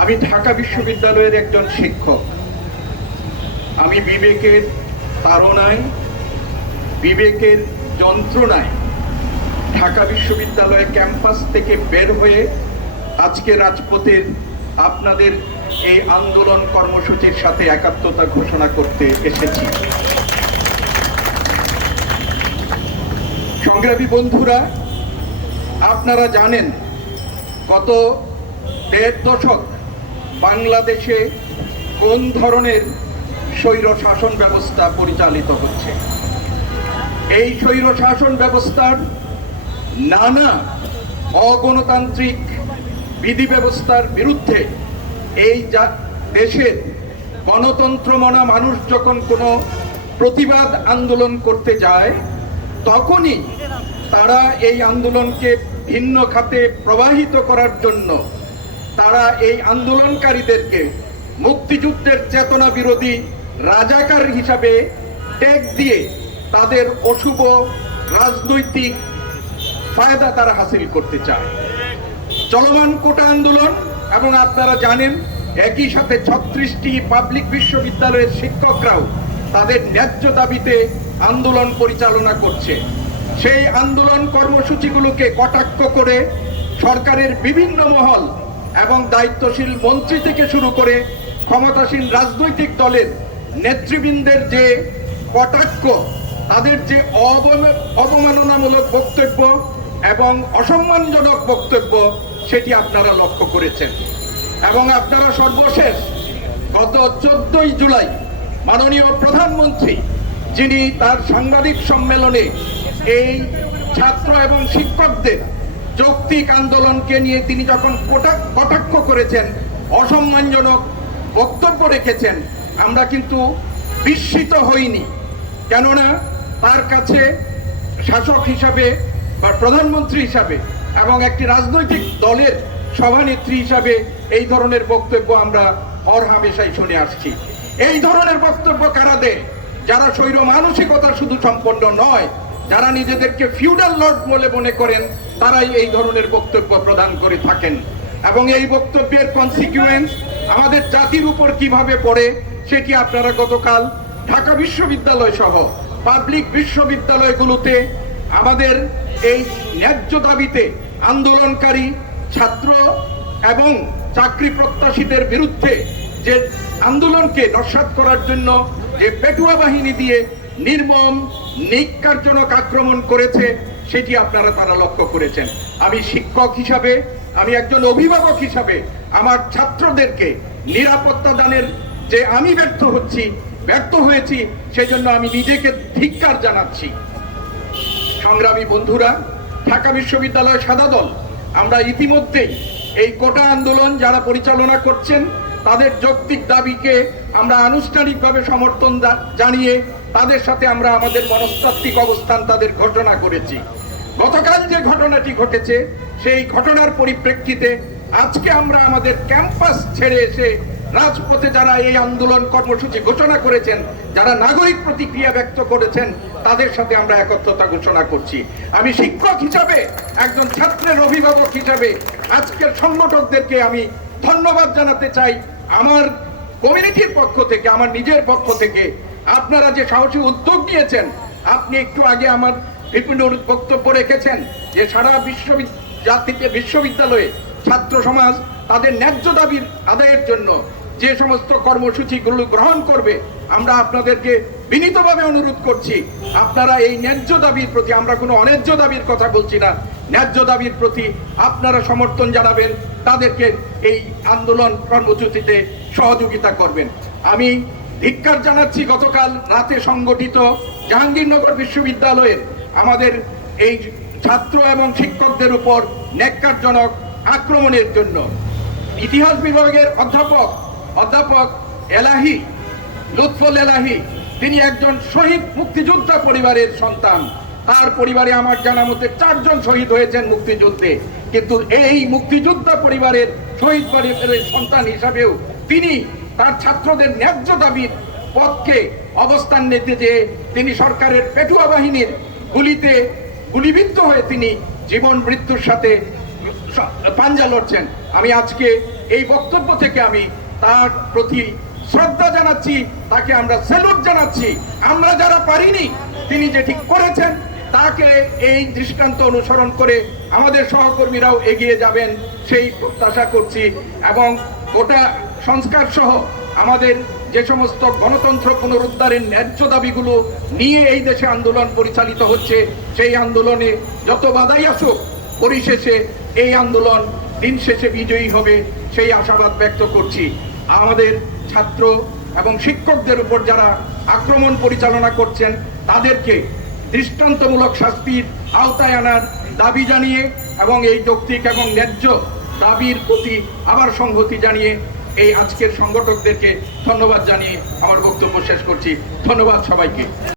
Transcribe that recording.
আমি ঢাকা বিশ্ববিদ্যালয়ের একজন শিক্ষক। আমি বিবেকের তাড়নায়, বিবেকের যন্ত্রণায় ঢাকা বিশ্ববিদ্যালয় ক্যাম্পাস থেকে বের হয়ে আজকে রাজপথের আপনাদের এই আন্দোলন কর্মসূচির সাথে একাত্মতা ঘোষণা করতে এসেছি। সংগ্রামী বন্ধুরা, আপনারা জানেন গত 1.5 দশক বাংলাদেশে কোন ধরনের স্বৈর শাসন ব্যবস্থা পরিচালিত হচ্ছে। এই স্বৈর শাসন ব্যবস্থার নানা অগণতান্ত্রিক বিধি ব্যবস্থার বিরুদ্ধে এই দেশের গণতন্ত্র মনা মানুষ যখন কোনো প্রতিবাদ আন্দোলন করতে যায়, তখনই তারা এই আন্দোলনকে ভিন্ন খাতে প্রবাহিত করার জন্য তারা এই আন্দোলনকারীদেরকে মুক্তিযুদ্ধের চেতনা বিরোধী রাজাকার হিসাবে ট্যাগ দিয়ে তাদের অশুভ রাজনৈতিক ফায়দা তারা হাসিল করতে চায়। চলমান কোটা আন্দোলন এবং আপনারা জানেন একই সাথে 36টি পাবলিক বিশ্ববিদ্যালয়ের শিক্ষকরাও তাদের ন্যায্য দাবিতে আন্দোলন পরিচালনা করছে। সেই আন্দোলন কর্মসূচিগুলোকে কটাক্ষ করে সরকারের বিভিন্ন মহল এবং দায়িত্বশীল মন্ত্রী থেকে শুরু করে ক্ষমতাসীন রাজনৈতিক দলের নেতৃবৃন্দের যে কটাক্ষ, তাদের যে অবমাননামূলক বক্তব্য এবং অসম্মানজনক বক্তব্য, সেটি আপনারা লক্ষ্য করেছেন। এবং আপনারা সর্বশেষ গত 14ই জুলাই মাননীয় প্রধানমন্ত্রী, যিনি তার সাংবাদিক সম্মেলনে এই ছাত্র এবং শিক্ষকদের যৌক্তিক আন্দোলনকে নিয়ে তিনি যখন কটাক্ষ করেছেন, অসম্মানজনক বক্তব্য রেখেছেন, আমরা কিন্তু বিস্মিত হইনি। কেননা তার কাছে শাসক হিসাবে বা প্রধানমন্ত্রী হিসাবে এবং একটি রাজনৈতিক দলের সভানেত্রী হিসাবে এই ধরনের বক্তব্য আমরা হরহামেশাই শুনে আসছি। এই ধরনের বক্তব্য কারা দেয়? যারা স্বৈর মানসিকতা শুধু সম্পন্ন নয়, যারা নিজেদেরকে ফিউডাল লর্ড বলে মনে করেন, তারাই এই ধরনের বক্তব্য প্রদান করে থাকেন। এবং এই বক্তব্যের কনসিকুয়েন্স আমাদের জাতির উপর কিভাবে পড়ে সেটি আপনারা গতকাল ঢাকা বিশ্ববিদ্যালয় সহ পাবলিক বিশ্ববিদ্যালয়গুলোতে আমাদের এই ন্যায্য দাবিতে আন্দোলনকারী ছাত্র এবং চাকরি প্রত্যাশীদের বিরুদ্ধে যে আন্দোলনকে নস্যাৎ করার জন্য যে পেটুয়া বাহিনী দিয়ে নির্মম নিকারজনক আক্রমণ করেছে, সেটি আপনারা তারা লক্ষ্য করেছেন। আমি শিক্ষক হিসাবে, আমি একজন অভিভাবক হিসাবে আমার ছাত্রদেরকে নিরাপত্তা দানের যে আমি ব্যর্থ হয়েছি, সেজন্য আমি নিজেকে ধিক্কার জানাচ্ছি। সংগ্রামী বন্ধুরা, ঢাকা বিশ্ববিদ্যালয় সাদা দল আমরা ইতিমধ্যেই এই কোটা আন্দোলন যারা পরিচালনা করছেন তাদের যৌক্তিক দাবিকে আমরা আনুষ্ঠানিকভাবে সমর্থন জানিয়ে তাদের সাথে আমরা আমাদের মনস্তাত্ত্বিক অবস্থান তাদের ঘোষণা করেছি। গতকাল যে ঘটনাটি ঘটেছে, সেই ঘটনার পরিপ্রেক্ষিতে আজকে আমরা আমাদের ক্যাম্পাস ছেড়ে এসে রাজপথে যারা এই আন্দোলন কর্মসূচি ঘোষণা করেছেন, যারা নাগরিক প্রতিক্রিয়া ব্যক্ত করেছেন, তাদের সাথে আমরা একত্রতা ঘোষণা করছি। আমি শিক্ষক হিসাবে, একজন ছাত্রের অভিভাবক হিসাবে আজকের সংগঠকদেরকে আমি ধন্যবাদ জানাতে চাই। আমার কমিউনিটির পক্ষ থেকে, আমার নিজের পক্ষ থেকে আপনারা যে সাহসী উদ্যোগ নিয়েছেন। আপনি একটু আগে আমার বিভিন্ন বক্তব্য রেখেছেন যে সারা বিশ্ববিদ্যালয়ে ছাত্র সমাজ তাদের ন্যায্য দাবির আদায়ের জন্য যে সমস্ত কর্মসূচিগুলো গ্রহণ করবে, আমরা আপনাদেরকে বিনীতভাবে অনুরোধ করছি আপনারা এই ন্যায্য দাবির প্রতি, আমরা কোনো অন্যায্য দাবির কথা বলছি না, ন্যায্য দাবির প্রতি আপনারা সমর্থন জানাবেন, তাদেরকে এই আন্দোলন কর্মসূচিতে সহযোগিতা করবেন। আমি ধিক্কার জানাচ্ছি গতকাল রাতে সংগঠিত জাহাঙ্গীরনগর বিশ্ববিদ্যালয়ের আমাদের এই ছাত্র এবং শিক্ষকদের উপর ন্যাক্কারজনক আক্রমণের জন্য। ইতিহাস বিভাগের অধ্যাপক এলাহি, লুৎফুল এলাহি, তিনি একজন শহীদ মুক্তিযোদ্ধা পরিবারের সন্তান। তার পরিবারে আমার জানা মতে 4 জন শহীদ হয়েছেন মুক্তিযুদ্ধে, কিন্তু এই মুক্তিযোদ্ধা পরিবারের শহীদ পরিবারের সন্তান হিসাবেও তিনি তার ছাত্রদের ন্যায্য দাবির পক্ষে অবস্থান নিতে যেয়ে তিনি সরকারের পেটুয়া বাহিনীর গুলিতে গুলিবিদ্ধ হয়ে তিনি জীবন মৃত্যুর সাথে পাঞ্জা লড়ছেন। আমি আজকে এই বক্তব্য থেকে আমি তার প্রতি শ্রদ্ধা জানাচ্ছি, তাকে আমরা স্যালুট জানাচ্ছি। আমরা যারা পারিনি, তিনি যে ঠিক করেছেন তাকে এই দৃষ্টান্ত অনুসরণ করে আমাদের সহকর্মীরাও এগিয়ে যাবেন সেই প্রত্যাশা করছি। এবং গোটা সংস্কার সহ আমাদের যে সমস্ত গণতন্ত্র পুনরুদ্ধারের ন্যায্য দাবিগুলো নিয়ে এই দেশে আন্দোলন পরিচালিত হচ্ছে, সেই আন্দোলনে যত বাধাই আসুক, পরিশেষে এই আন্দোলন দিন শেষে বিজয়ী হবে সেই আশাবাদ ব্যক্ত করছি। আমাদের ছাত্র এবং শিক্ষকদের উপর যারা আক্রমণ পরিচালনা করছেন তাদেরকে দৃষ্টান্তমূলক শাস্তির আওতায় আনার দাবি জানিয়ে এবং এই যৌক্তিক এবং ন্যায্য দাবির প্রতি আবার সংহতি জানিয়ে এই আজকের সংগঠকদেরকে ধন্যবাদ জানিয়ে আমার বক্তব্য শেষ করছি। ধন্যবাদ সবাইকে।